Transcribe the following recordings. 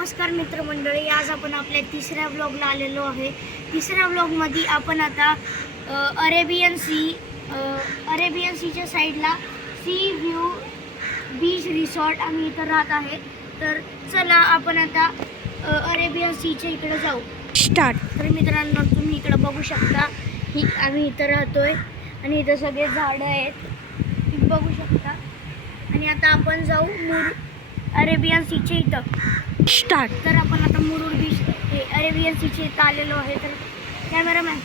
नमस्कार मित्रमंडळी, आज आपण आपल्या तिसऱ्या ब्लॉगला आलेलो आहे। तिसऱ्या ब्लॉगमध्ये आपण आता अरेबियन सीच्या साईडला सी व्ह्यू बीच रिसॉर्ट आम्ही इथं राहत आहे। तर चला आपण आता अरेबियन सीच्या इकडे जाऊ। स्टार्ट। तर मित्रांनो, तुम्ही इकडे बघू शकता, ही आम्ही इथं राहतोय आणि इथं सगळे झाडं आहेत, तुम्ही बघू शकता। आणि आता आपण जाऊ अरेबियन सीच्या इथं। स्टार्ट। तर आपण आता मुरुड बीच अरेबियन सीच्या इथं आलेलो आहे। तर कॅमेरामॅन,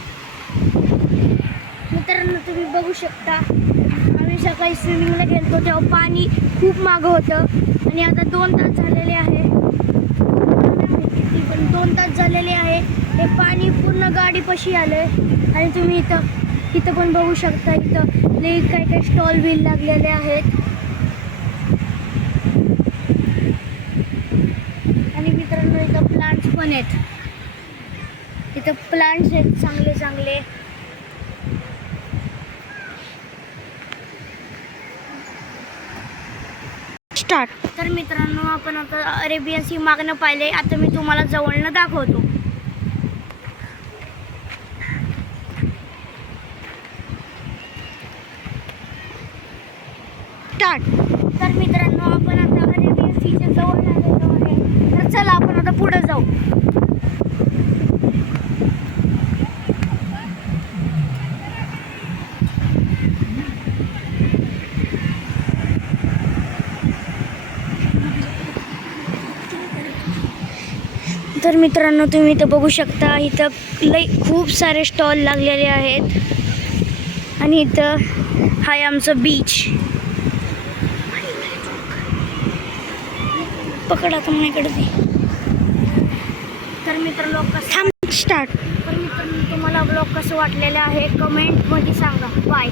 मित्रांनो तुम्ही बघू शकता, आम्ही सकाळी स्विमिंगला गेलो तेव्हा पाणी खूप मागं होतं आणि आता 2 तास झालेले आहे, पण 2 तास झालेले आहे, हे पाणी पूर्ण गाडीपाशी आलं आहे। आणि तुम्ही इथं पण बघू शकता, इथं लई काही स्टॉल बिल लागलेले आहेत। आणि मित्रांनो, इथं प्लांट्स पण आहेत, इथं प्लांट्स आहेत चांगले चांगले। स्टार्ट। तर मित्रांनो, आपण आता अरेबियन सी मागणं पाहिले, आता मी तुम्हाला जवळनं दाखवतो। स्टार्ट। तर मित्रांनो, आपण आता अरेबियन सीच्या जवळ आलेलो आहे। तर चला आपण आता पुढे जाऊ। तर मित्रांनो, तुम्ही इथं बघू शकता, इथं लई खूप सारे स्टॉल लागलेले आहेत आणि इथं हाय आमचं बीच। पकडा तुम्हाला इकडे। तर मित्रांनो, स्टार्ट। तर मित्रांनो, तुम्हाला ब्लॉग कसं वाटलेलं आहे कमेंटमध्ये सांगा। बाय।